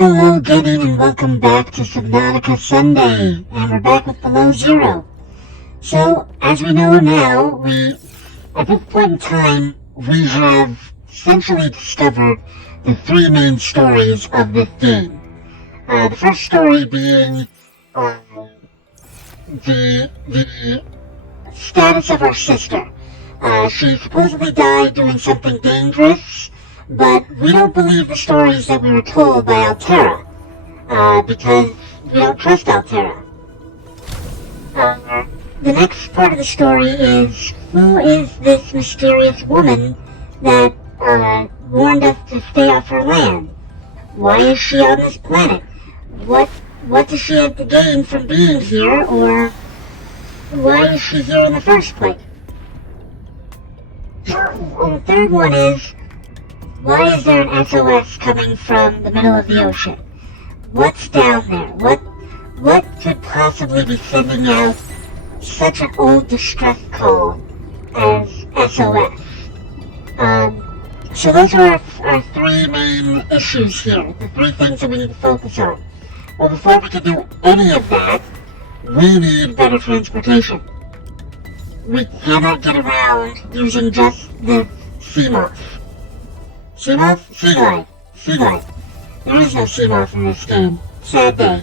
Hello, good evening, and welcome back to Subnautica Sunday, and we're back with Below Zero. So, as we know now, at this point in time, we have essentially discovered the three main stories of this game. The first story being the status of our sister. She supposedly died doing something dangerous, but we don't believe the stories that we were told by Altera, because we don't trust Altera. The next part of the story is, who is this mysterious woman that warned us to stay off her land? Why is she on this planet? What does she have to gain from being here, or why is she here in the first place? And the third one is, why is there an SOS coming from the middle of the ocean? What's down there? What could possibly be sending out such an old distress call as SOS? So those are our three main issues here, the three things that we need to focus on. Well, before we can do any of that, we need better transportation. We cannot get around using just the Seamoth. Seamoth? Sea glide. There is no Seamoth in this game. Sad day.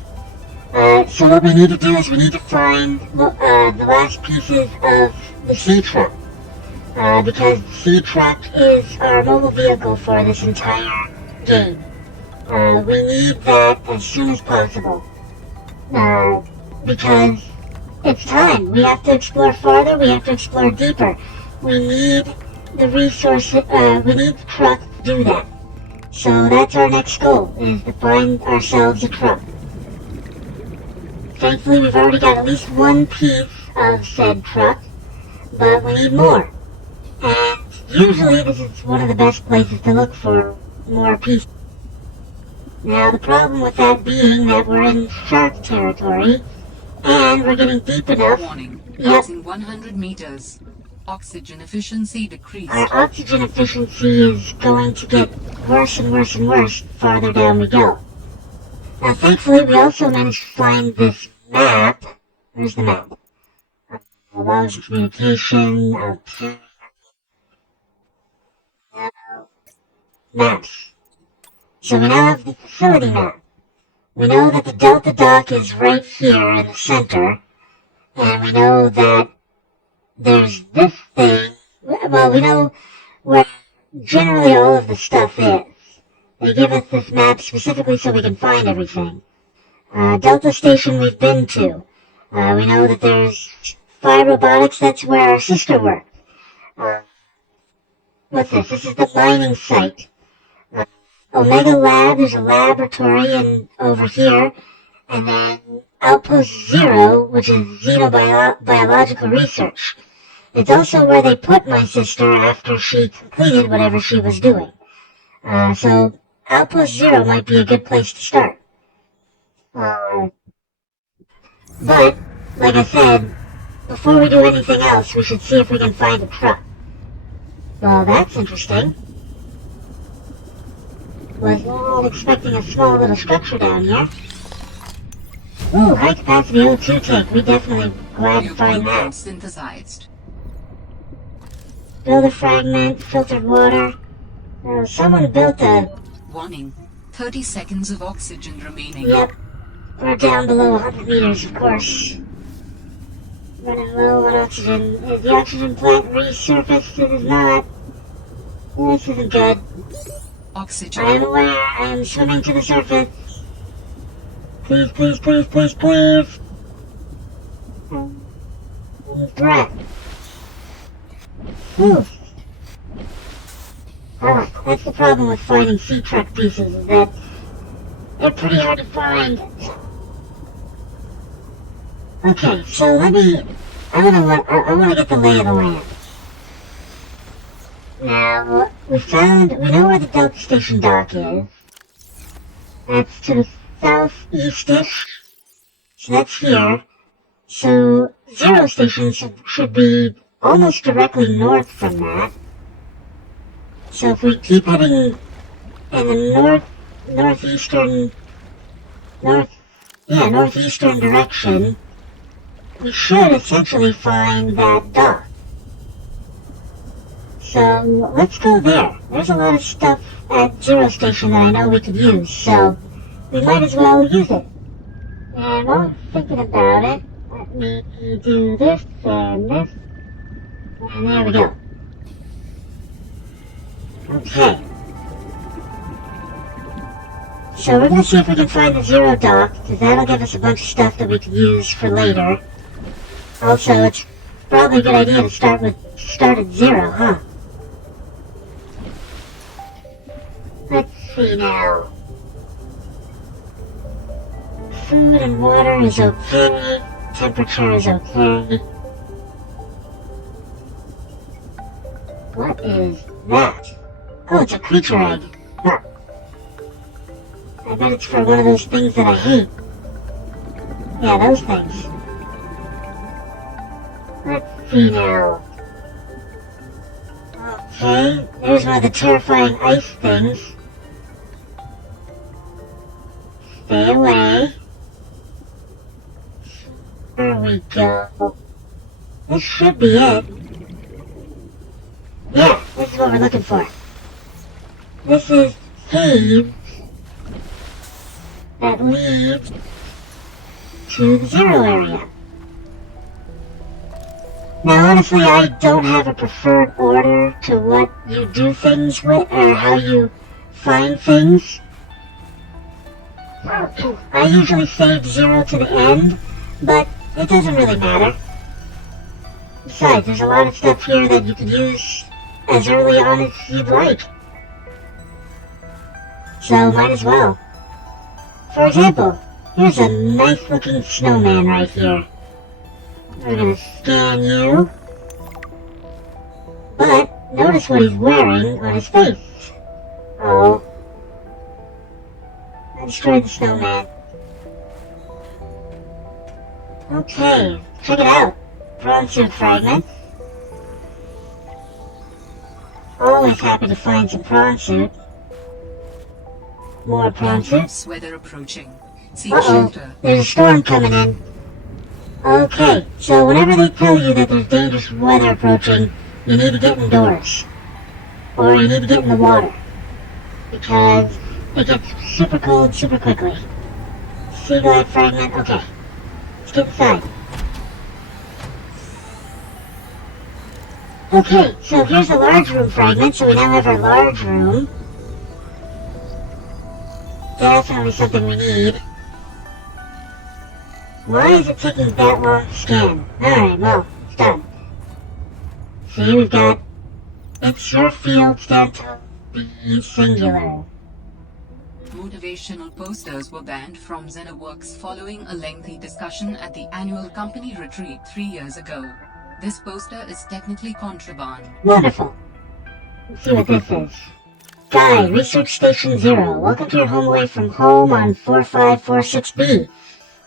So what we need to do is we need to find the last pieces of the sea truck. Because the sea truck is our mobile vehicle for this entire game. We need that as soon as possible. Because it's time. We have to explore farther, we have to explore deeper. We need the resource, we need the truck to do that. So that's our next goal, is to find ourselves a truck. Thankfully, we've already got at least one piece of said truck, but we need more. And usually this is one of the best places to look for more pieces. Now, the problem with that being that we're in shark territory, and we're getting deep enough. Warning. Passing 100 meters. Oxygen efficiency decreased. Our oxygen efficiency is going to get worse and worse and worse farther down we go. Now, thankfully, we also managed to find this map. Where's the map? Allows communication. Maps. So we now have the facility map. We know that the Delta dock is right here in the center, and we know that there's this thing. Well, we know where generally all of the stuff is. They give us this map specifically so we can find everything. Delta Station we've been to. We know that there's Phi Robotics, that's where our sister works. What's this? This is the mining site. Omega Lab is a laboratory over here, and then Outpost Zero, which is xenobiological research. It's also where they put my sister after she completed whatever she was doing. So Outpost Zero might be a good place to start. But, like I said, before we do anything else, we should see if we can find a truck. Well, that's interesting. Was not expecting a small little structure down here. Ooh, high capacity O2 tank. We definitely glad to find that. Synthesized. Build a fragment, filtered water. Someone built a... Warning. 30 seconds of oxygen remaining. Yep. We're down below 100 meters, of course. Running low on oxygen. Is the oxygen plant resurfaced? It is not. This isn't good. Oxygen. I am aware. I am swimming to the surface. Please, please, please, please, please. Breath. Whew. That's the problem with finding sea truck pieces, is that they're pretty hard to find. Okay, so I want to get the lay of the land. Now, we know where the Delta Station dock is. That's to the southeast-ish. So that's here. So, Zero Station should be almost directly north from that. So if we keep heading in the northeastern northeastern direction, we should essentially find that dock. So let's go there. There's a lot of stuff at Zero Station that I know we could use, so we might as well use it. And while I'm thinking about it, let me do this and this, and there we go. Okay. So we're going to see if we can find the Zero dock, because that'll give us a bunch of stuff that we can use for later. Also, it's probably a good idea to start at 0, huh? Let's see now. Food and water is okay. Temperature is okay. What is that? Oh, it's a creature egg. Huh. I bet it's for one of those things that I hate. Yeah, those things. Let's see now. Okay, there's one of the terrifying ice things. Stay away. There we go. This should be it. Yeah, this is what we're looking for. This is caves that lead to the Zero area. Now honestly, I don't have a preferred order to what you do things with, or how you find things. I usually save 0 to the end, but it doesn't really matter. Besides, there's a lot of stuff here that you can use as early on as you'd like. So, might as well. For example, here's a nice looking snowman right here. We're gonna scan you. But, notice what he's wearing on his face. Oh. I destroyed the snowman. Okay, check it out. Prawn suit fragments. Always happy to find some prawn suit. More prawn suit. Dangerous weather approaching. Seek Uh-oh, shelter. there's a storm coming in. Okay, so whenever they tell you that there's dangerous weather approaching, you need to get indoors. Or you need to get in the water. Because it gets super cold super quickly. Sea glide fragment, okay. Let's get inside. Okay, so here's a large room fragment, so we now have our large room. Definitely something we need. Why is it taking that long to scan? Alright, well, it's done. See, we've got, it's your field, stand to be singular. Motivational posters were banned from XenoWorks following a lengthy discussion at the annual company retreat 3 years ago. This poster is technically contraband. Wonderful. Let's see what this is. Guide, Research Station 0. Welcome to your home away from home on 4546B.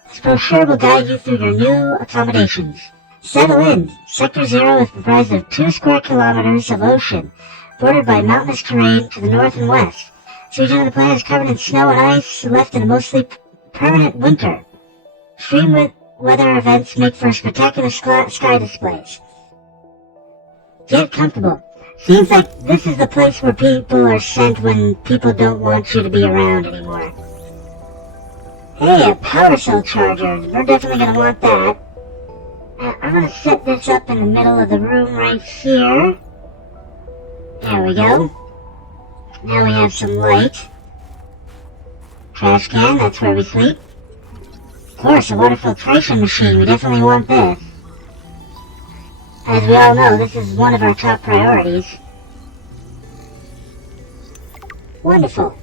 This brochure will guide you through your new accommodations. Settle in. Sector 0 is comprised of 2 square kilometers of ocean, bordered by mountainous terrain to the north and west. This region of the planet is covered in snow and ice, left in a mostly permanent winter. Extreme weather events make for spectacular sky displays. Get comfortable. Seems like this is the place where people are sent when people don't want you to be around anymore. Hey, a power cell charger. We're definitely going to want that. I'm going to set this up in the middle of the room right here. There we go. Now we have some light. Trash can, that's where we sleep. Of course, a water filtration machine. We definitely want this. As we all know, this is one of our top priorities. Wonderful.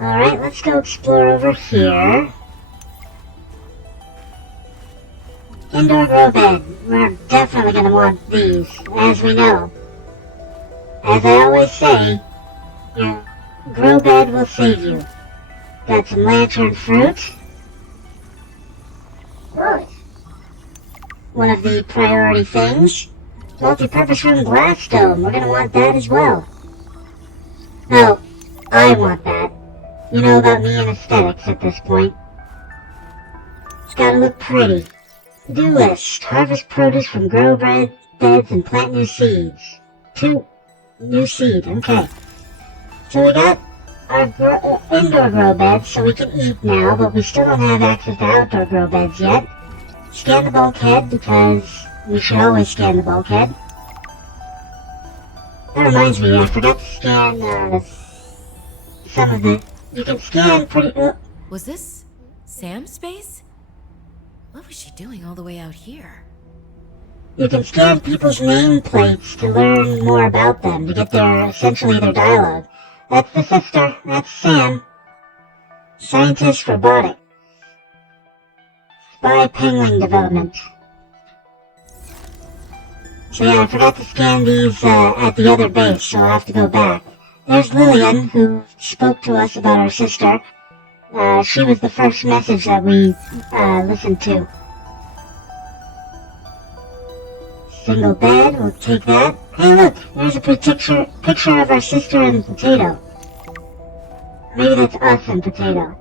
Alright, let's go explore over here. Indoor grow bed. We're definitely going to want these, as we know. As I always say, your grow bed will save you. Got some lantern fruit. Good. One of the priority things. Multi-purpose room glass dome. We're going to want that as well. No, I want that. You know about me and aesthetics at this point. It's gotta look pretty. Do list. Harvest produce from grow beds and plant new seeds. 2. New seed, okay. So we got our indoor grow beds so we can eat now, but we still don't have access to outdoor grow beds yet. Scan the bulkhead because we should always scan the bulkhead. That reminds me, I forgot to scan some of the... You can scan pretty... Was this Sam's space? What was she doing all the way out here? You can scan people's nameplates to learn more about them, to get essentially their dialogue. That's the sister, that's Sam. Scientist robotic. Spy penguin development. So yeah, I forgot to scan these at the other base, so I'll have to go back. There's Lillian, who spoke to us about our sister. She was the first message that we listened to. Single bed, we'll take that. Hey look, there's a picture of our sister and Potato. Maybe that's us and Potato.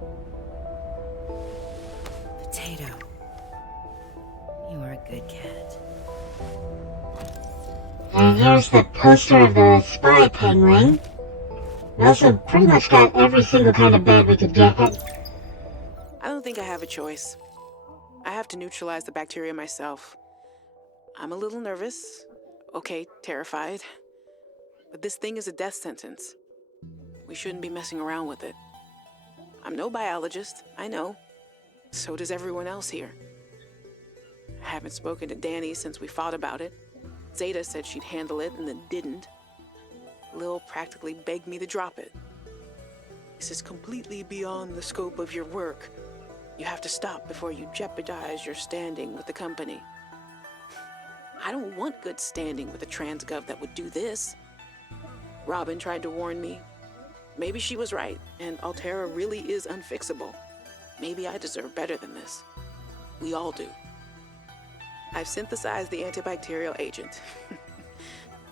Potato. You are a good cat. And here's the poster of the spy penguin. We also pretty much got every single kind of bed we could get. I don't think I have a choice. I have to neutralize the bacteria myself. I'm a little nervous. Okay, terrified. But this thing is a death sentence. We shouldn't be messing around with it. I'm no biologist, I know. So does everyone else here. I haven't spoken to Danny since we fought about it. Zeta said she'd handle it and then didn't. Lil practically begged me to drop it. This is completely beyond the scope of your work. You have to stop before you jeopardize your standing with the company. I don't want good standing with a transgov that would do this. Robin tried to warn me. Maybe she was right, and Altera really is unfixable. Maybe I deserve better than this. We all do. I've synthesized the antibacterial agent.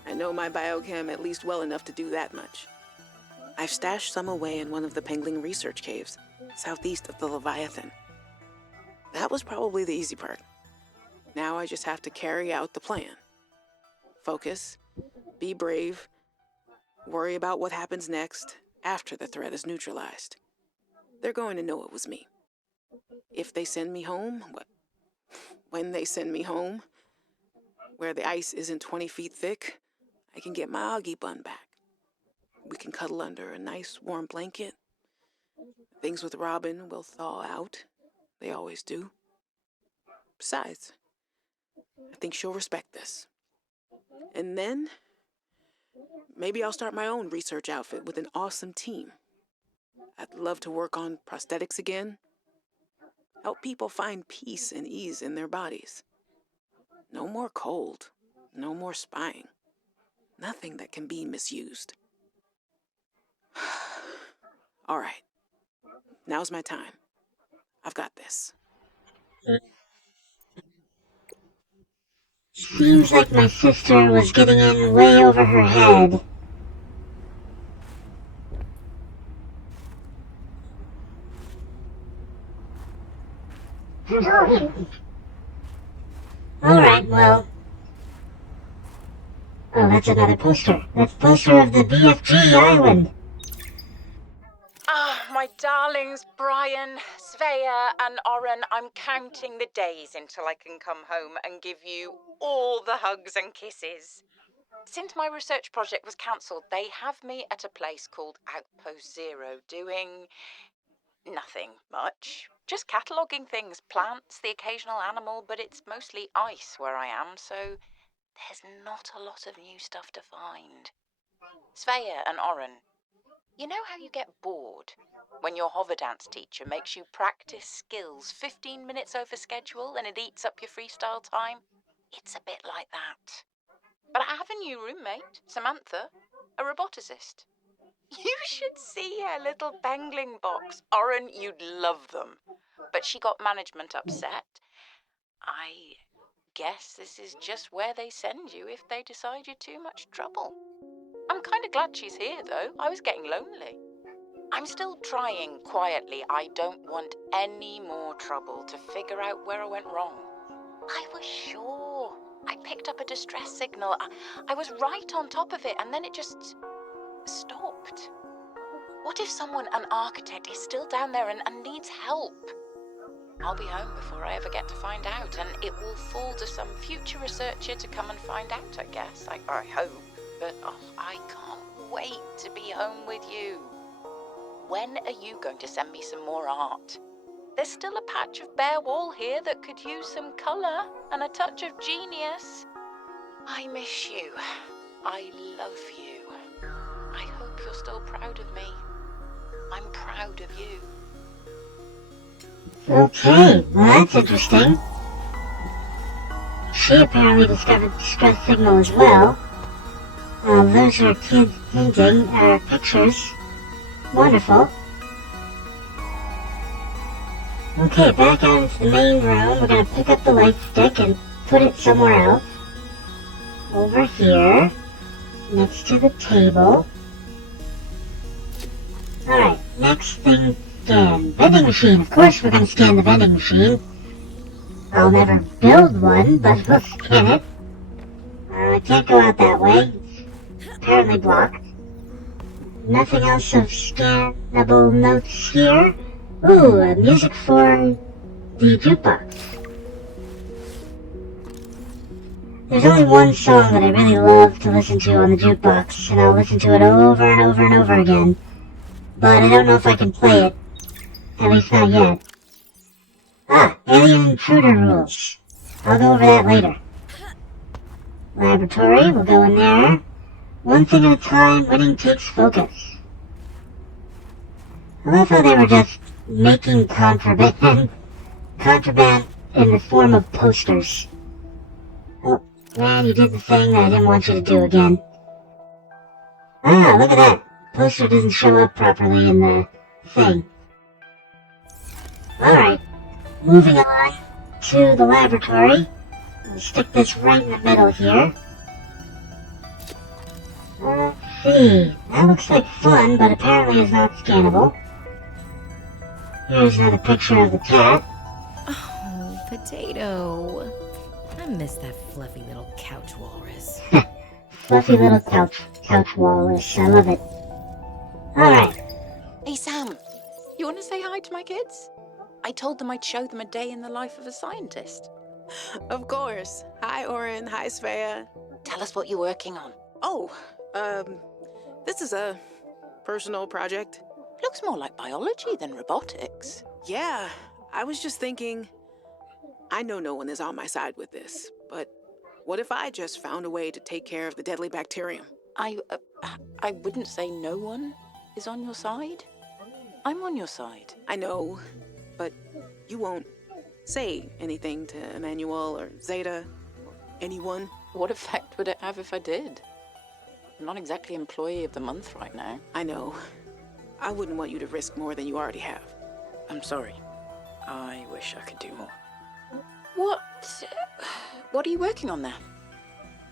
I know my biochem at least well enough to do that much. I've stashed some away in one of the Pengling research caves, southeast of the Leviathan. That was probably the easy part. Now I just have to carry out the plan. Focus, be brave, worry about what happens next after the threat is neutralized. They're going to know it was me. If they send me home, when they send me home, where the ice isn't 20 feet thick, I can get my Augie bun back. We can cuddle under a nice warm blanket. Things with Robin will thaw out. They always do. Besides, I think she'll respect this. And then, maybe I'll start my own research outfit with an awesome team. I'd love to work on prosthetics again. Help people find peace and ease in their bodies. No more cold. No more spying. Nothing that can be misused. All right. Now's my time. I've got this. Seems like my sister was getting in way over her head. Alright, well... Oh, that's another poster. That's a poster of the BFG island. Ah, my darlings, Brian, Svea, and Oren, I'm counting the days until I can come home and give you all the hugs and kisses. Since my research project was cancelled, they have me at a place called Outpost Zero doing nothing much. Just cataloguing things, plants, the occasional animal, but it's mostly ice where I am, so there's not a lot of new stuff to find. Svea and Oren, you know how you get bored when your hover dance teacher makes you practice skills 15 minutes over schedule and it eats up your freestyle time? It's a bit like that. But I have a new roommate, Samantha, a roboticist. You should see her little bangling box. Oren, you'd love them. But she got management upset. I guess this is just where they send you if they decide you're too much trouble. I'm kind of glad she's here, though. I was getting lonely. I'm still trying quietly. I don't want any more trouble to figure out where I went wrong. I was sure. I picked up a distress signal. I was right on top of it, and then it just stopped. What if someone, an architect, is still down there and needs help? I'll be home before I ever get to find out, and it will fall to some future researcher to come and find out, I guess. I hope. But I can't wait to be home with you. When are you going to send me some more art? There's still a patch of bare wall here that could use some colour and a touch of genius. I miss you. I love you. I hope you're still proud of me. I'm proud of you. Okay, well that's interesting. She apparently discovered the distress signal as well. Those are kids painting, pictures. Wonderful. Okay, back out into the main room. We're gonna pick up the light stick and put it somewhere else. Over here, next to the table. Alright, next thing, scan. Vending machine. Of course we're gonna scan the vending machine. I'll never build one, but we'll scan it. I can't go out that way. It's apparently blocked. Nothing else of scannable notes here. Ooh, music for the jukebox. There's only one song that I really love to listen to on the jukebox, and I'll listen to it over and over and over again. But I don't know if I can play it. At least not yet. Alien intruder rules. I'll go over that later. Laboratory, we'll go in there. One thing at a time, winning takes focus. I love how they were just making contraband in the form of posters. Oh, man, you did the thing that I didn't want you to do again. Look at that. Poster doesn't show up properly in the thing. Alright, moving on to the laboratory. We'll stick this right in the middle here. Let's see. That looks like fun, but apparently is not scannable. Here's another picture of the cat. Oh, Potato. I miss that fluffy little couch walrus. Fluffy little couch walrus. I love it. Alright. Hey, Sam. You want to say hi to my kids? I told them I'd show them a day in the life of a scientist. Of course. Hi, Oren. Hi, Svea. Tell us what you're working on. Oh, this is a personal project. Looks more like biology than robotics. Yeah, I was just thinking, I know no one is on my side with this, but what if I just found a way to take care of the deadly bacterium? I wouldn't say no one is on your side. I'm on your side. I know, but you won't say anything to Emmanuel or Zeta or anyone. What effect would it have if I did? I'm not exactly employee of the month right now. I know. I wouldn't want you to risk more than you already have. I'm sorry. I wish I could do more. What are you working on there?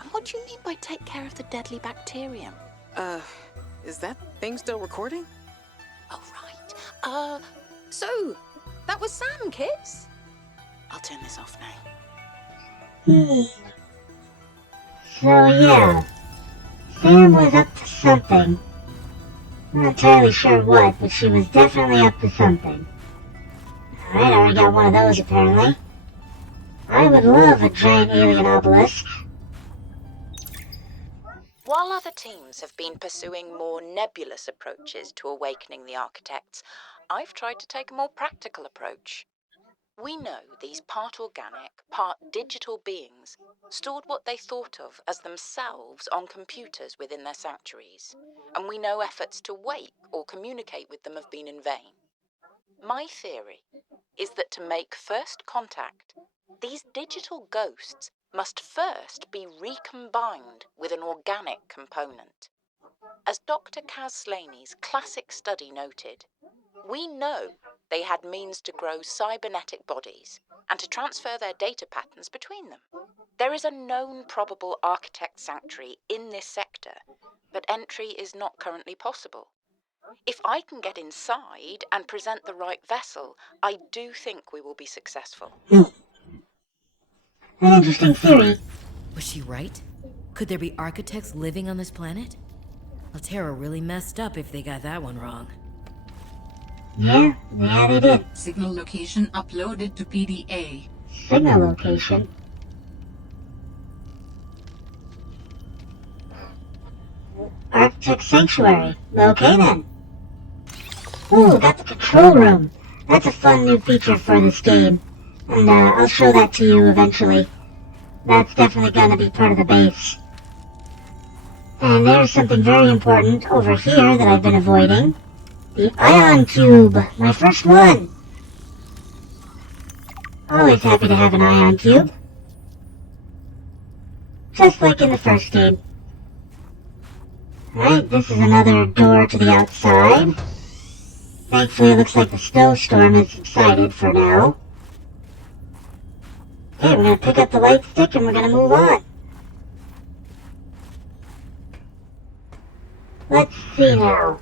And what do you mean by take care of the deadly bacterium? Is that thing still recording? Oh, right. So, that was Sam, kids? I'll turn this off now. So yeah, Sam was up to something. I'm not entirely sure what, but she was definitely up to something. Alright, I already got one of those apparently. I would love a giant alien obelisk. While other teams have been pursuing more nebulous approaches to awakening the architects, I've tried to take a more practical approach. We know these part organic, part digital beings stored what they thought of as themselves on computers within their sanctuaries, and we know efforts to wake or communicate with them have been in vain. My theory is that to make first contact, these digital ghosts must first be recombined with an organic component. As Dr. Kaz Slaney's classic study noted, we know they had means to grow cybernetic bodies and to transfer their data patterns between them. There is a known probable architect sanctuary in this sector, but entry is not currently possible. If I can get inside and present the right vessel, I do think we will be successful. An interesting theory. Was she right? Could there be architects living on this planet? Altera really messed up if they got that one wrong. Yeah, they did. Signal location uploaded to PDA. Signal location? Arctic Sanctuary. Okay then. Ooh, got the control room. That's a fun new feature for this game. And I'll show that to you eventually. That's definitely gonna be part of the base. And there's something very important over here that I've been avoiding. The ion cube, my first one. Always happy to have an ion cube. Just like in the first game. Right, this is another door to the outside. Thankfully it looks like the snowstorm has subsided for now. Okay, we're gonna pick up the light stick and we're gonna move on. Let's see now.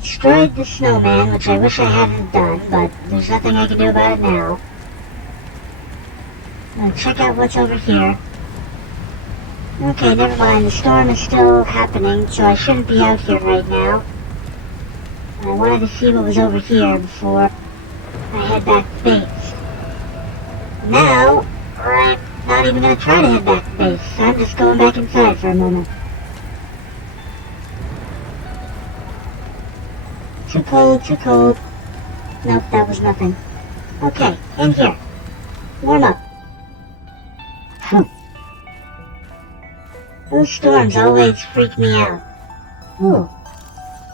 Destroyed the snowman, which I wish I hadn't done, but there's nothing I can do about it now. I'm gonna check out what's over here. Okay, never mind, the storm is still happening, so I shouldn't be out here right now. I wanted to see what was over here before I head back to base. Now, I'm not even gonna try to head back to base. I'm just going back inside for a moment. Too cold, too cold. Nope, that was nothing. Okay, in here. Warm up. Phew. Those storms always freak me out. Ooh.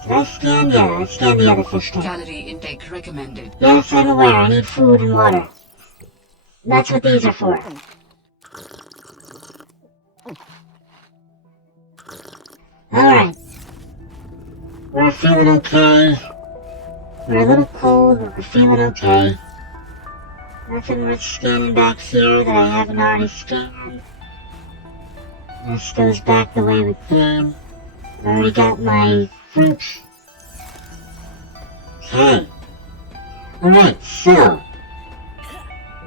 Did I scan? Yeah, I scanned the other fish tank. Calorie intake recommended. Yes, I'm aware. I need food and water. That's what these are for. Alright. We're feeling okay. We're a little cold, but we're feeling okay. Nothing worth scanning back here that I haven't already scanned. This goes back the way we came. I already got my fruit. Okay. Alright, so.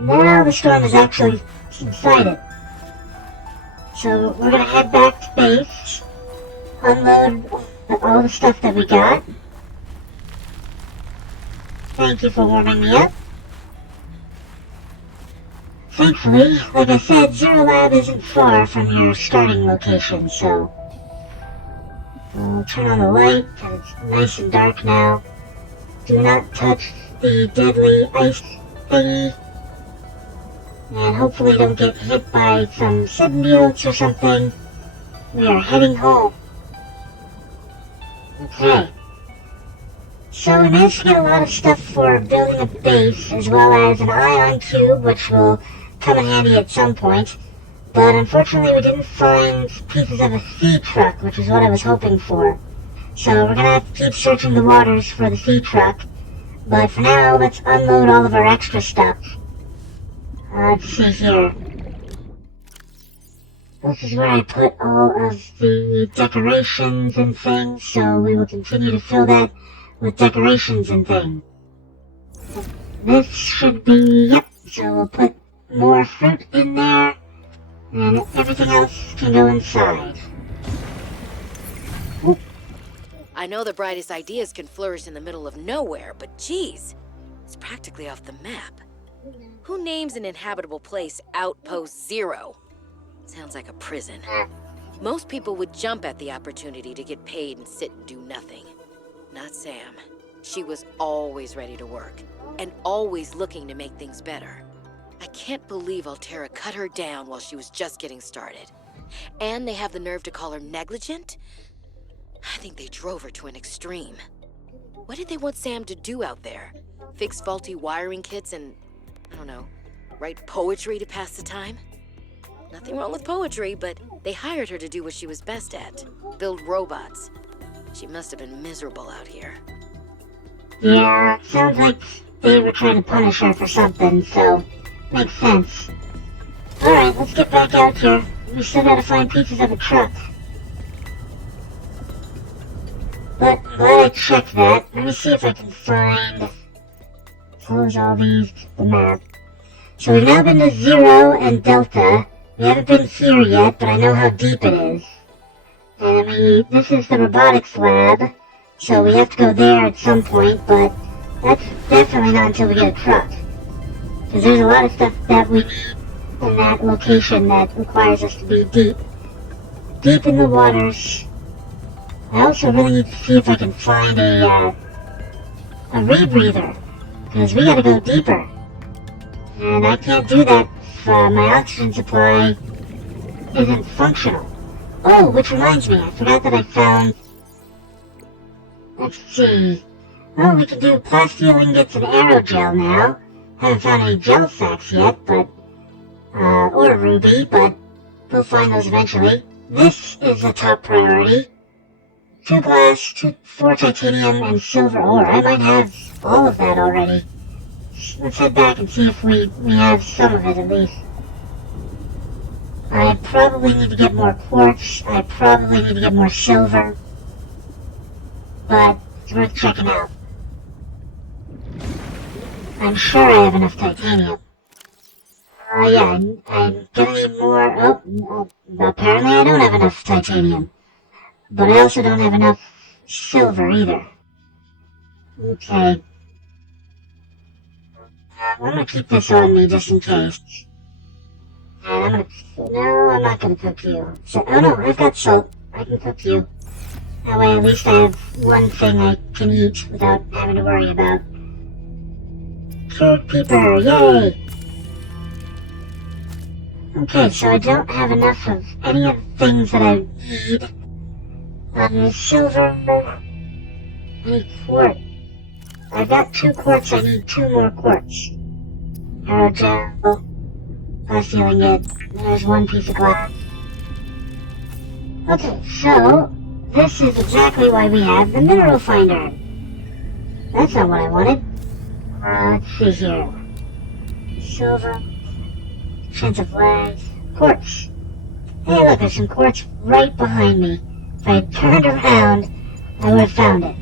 Now the storm is actually subsided. So we're gonna head back to base. Unload all the stuff that we got. Thank you for warming me up. Thankfully, like I said, Zero Lab isn't far from your starting location, so I'll turn on the light, because it's nice and dark now. Do not touch the deadly ice thingy. And hopefully don't get hit by some submutes or something. We are heading home. Okay. So we managed to get a lot of stuff for building a base, as well as an ion cube, which will come in handy at some point. But unfortunately we didn't find pieces of a feed truck, which is what I was hoping for. So we're gonna have to keep searching the waters for the feed truck. But for now, let's unload all of our extra stuff. Let's see here. This is where I put all of the decorations and things, so we will continue to fill that with decorations and things. This should be, yep, so we'll put more fruit in there, and everything else can go inside. Oop. I know the brightest ideas can flourish in the middle of nowhere, but geez, it's practically off the map. Who names an inhabitable place Outpost Zero? Sounds like a prison. Most people would jump at the opportunity to get paid and sit and do nothing. Not Sam. She was always ready to work, and always looking to make things better. I can't believe Altera cut her down while she was just getting started. And they have the nerve to call her negligent? I think they drove her to an extreme. What did they want Sam to do out there? Fix faulty wiring kits and, I don't know, write poetry to pass the time? Nothing wrong with poetry, but they hired her to do what she was best at, build robots. She must have been miserable out here. Yeah, sounds like they were trying to punish her for something, so makes sense. Alright, let's get back out here. We still gotta find pieces of a truck. But glad I checked that. Let me see if I can find... Close all these, the map. So we've now been to Zero and Delta. We haven't been here yet, but I know how deep it is. And I mean, this is the robotics lab, so we have to go there at some point, but that's definitely not until we get a truck. Because there's a lot of stuff that we need in that location that requires us to be deep. Deep in the waters. I also really need to see if I can find a rebreather. Because we gotta go deeper. And I can't do that if my oxygen supply isn't functional. Oh, which reminds me, I forgot that I found... Let's see... Well, we can do plasteel ingots and aerogel now. Haven't found any gel sacks yet, but... or ruby, but we'll find those eventually. This is the top priority. 2 glass, 4 titanium, and silver ore. I might have all of that already. Let's head back and see if we have some of it at least. I probably need to get more quartz. I probably need to get more silver. But it's worth checking out. I'm sure I have enough titanium. Yeah, I'm gonna need more. Oh, apparently I don't have enough titanium. But I also don't have enough silver either. Okay. I'm gonna keep this on me just in case. And I'm not gonna cook you. So, oh no, I've got salt. I can cook you. That way at least I have one thing I can eat without having to worry about. Cook people, yay! Okay, so I don't have enough of any of the things that I need. Silver, I need quartz. I've got 2 quartz, I need 2 more quartz. Aerogel, plasteel ingot, there's 1 piece of glass. Okay, so, this is exactly why we have the mineral finder. That's not what I wanted. Let's see here. Silver, chance of lead, quartz. Hey look, there's some quartz right behind me. If I had turned around, I would have found it.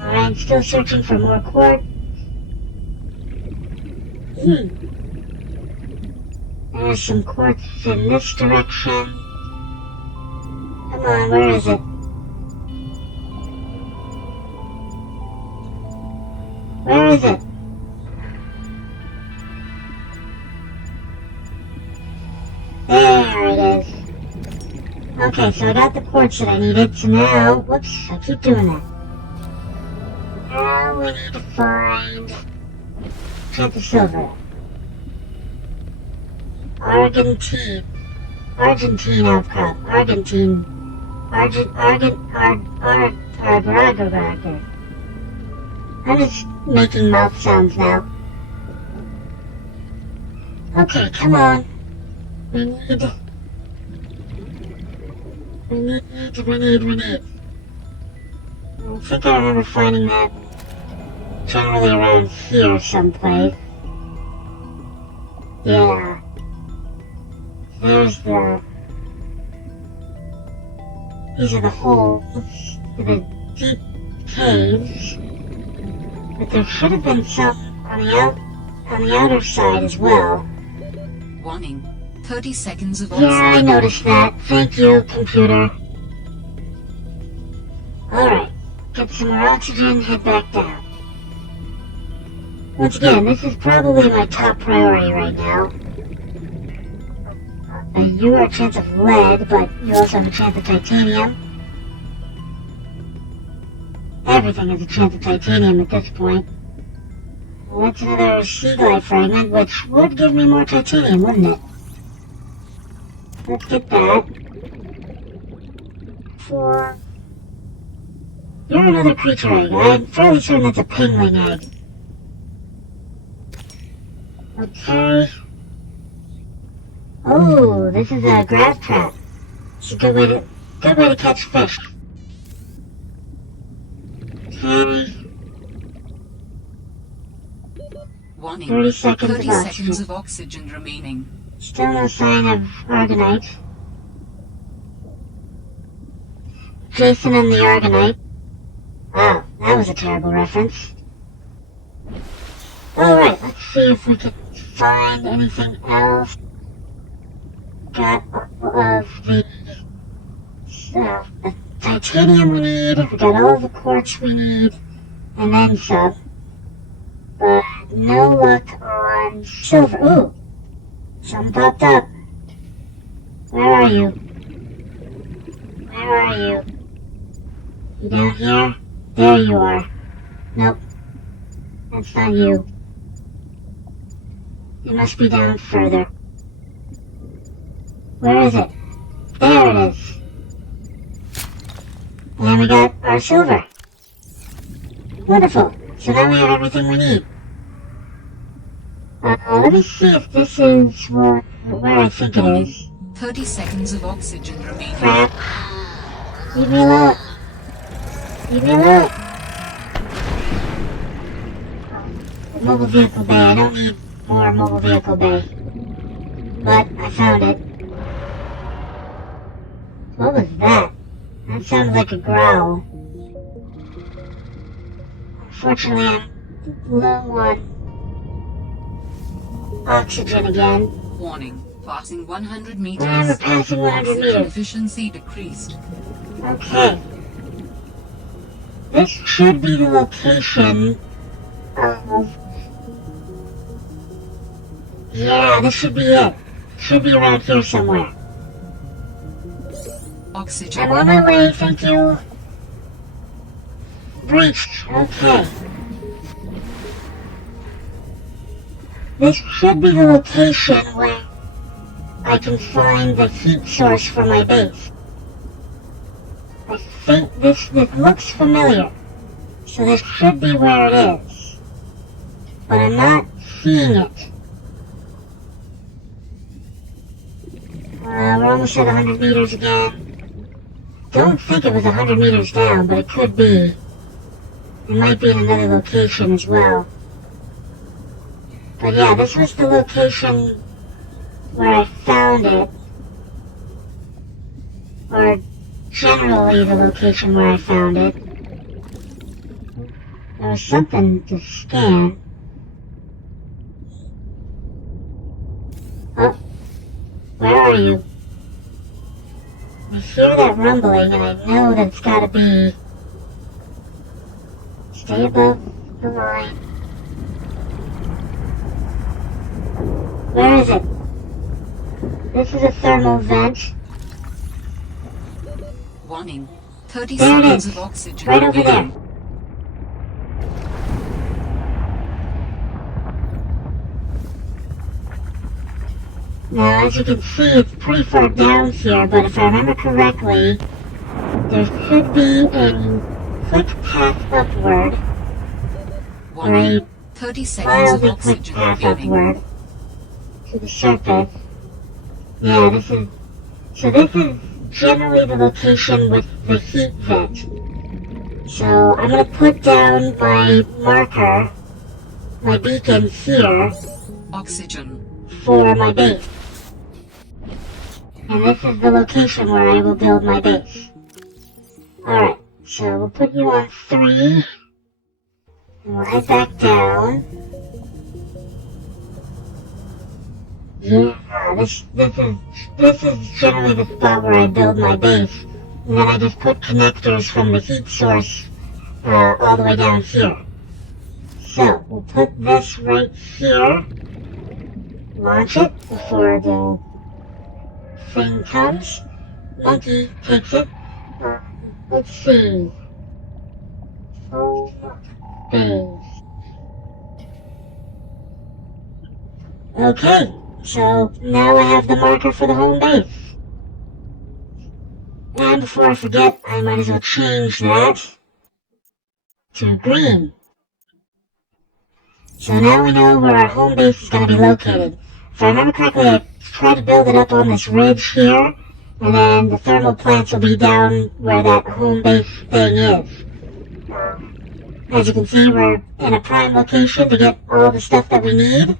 I'm still searching for more quartz. There's some quartz in this direction. Come on, where is it? Where is it? There it is. Okay, so I got the quartz that I needed, so now... Whoops, I keep doing that. Now we need to find... chance of silver. Argentine outcrop. I'm just making mouth sounds now. Okay, come on. We need. I think I remember finding that generally around here someplace. Yeah. These are the holes, the deep caves. But there should have been some on the outer side as well. Warning. 30 seconds of Yeah, I noticed that. Thank you, computer. Alright. Get some more oxygen, head back down. Once again, this is probably my top priority right now. You have a chance of lead, but you also have a chance of titanium. Everything has a chance of titanium at this point. Well, that's another sea glide fragment, which would give me more titanium, wouldn't it? Let's get that. 4. You're another creature egg. I'm fairly certain that's a penguin egg. Okay. Oh, this is a grass trap. It's a good way to catch fish. Okay. Warning. 30 seconds 30 of oxygen. seconds of oxygen remaining. Still no sign of Argonite. Jason and the Argonite. Wow, that was a terrible reference. Alright, let's see if we can find anything else. Got all of the titanium we need, we got all the quartz we need, and then some. But no luck on silver. Ooh! Something popped up. Where are you? Where are you? You down here? There you are. Nope. That's not you. You must be down further. Where is it? There it is. And then we got our silver. Wonderful. So now we have everything we need. Let me see if this is where I think it is. 30 seconds of oxygen remaining. Crap. Leave me alone. Leave me alone. Mobile vehicle bay. I don't need more mobile vehicle bay. But I found it. What was that? That sounded like a growl. Unfortunately, I'm low on oxygen again. Warning. Passing 100 We're meters. passing 100 Oxygen meters. efficiency decreased. Okay. This should be the location of... Yeah, this should be it. Should be around here somewhere. Oxygen. I'm on my way, thank you. Reached. Okay. This should be the location where I can find the heat source for my base. I think this looks familiar. So this should be where it is. But I'm not seeing it. We're almost at 100 meters again. Don't think it was 100 meters down, but it could be. It might be in another location as well. But yeah, this was the location where I found it. Or generally the location where I found it. There was something to scan. Oh, where are you? I hear that rumbling and I know that it's gotta be... Stay above the line. Where is it? This is a thermal vent. Warning. 30 There it seconds is. of oxygen Right over there. remaining. Now, as you can see, it's pretty far down here, but if I remember correctly, there should be a quick path upward, or Warning. a 30 seconds of wildly quick oxygen path remaining. upward to the surface. Yeah, this is generally the location with the heat vent. So I'm gonna put down my marker, my beacon here, Oxygen. for my base. And this is the location where I will build my base. Alright, so we'll put you on 3. And we'll head back down. Yeah, this is generally the spot where I build my base. And then I just put connectors from the heat source all the way down here. So, we'll put this right here. Launch it before the thing comes. Monkey takes it. Let's see. Base. Okay, so now I have the marker for the home base. And before I forget, I might as well change that to green. So now we know where our home base is going to be located. If I remember correctly, I tried to build it up on this ridge here, and then the thermal plants will be down where that home base thing is. As you can see, we're in a prime location to get all the stuff that we need,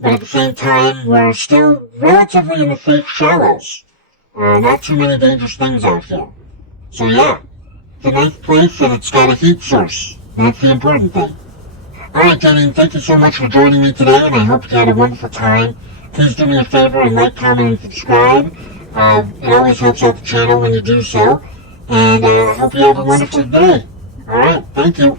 but at the same time, we're still relatively in the safe shallows. Not too many dangerous things out here. So yeah, a nice place and it's got a heat source. That's the important thing. Alright, Jenny, thank you so much for joining me today, and I hope you had a wonderful time. Please do me a favor and like, comment, and subscribe. It always helps out the channel when you do so. And I hope you have a wonderful day. Alright, thank you.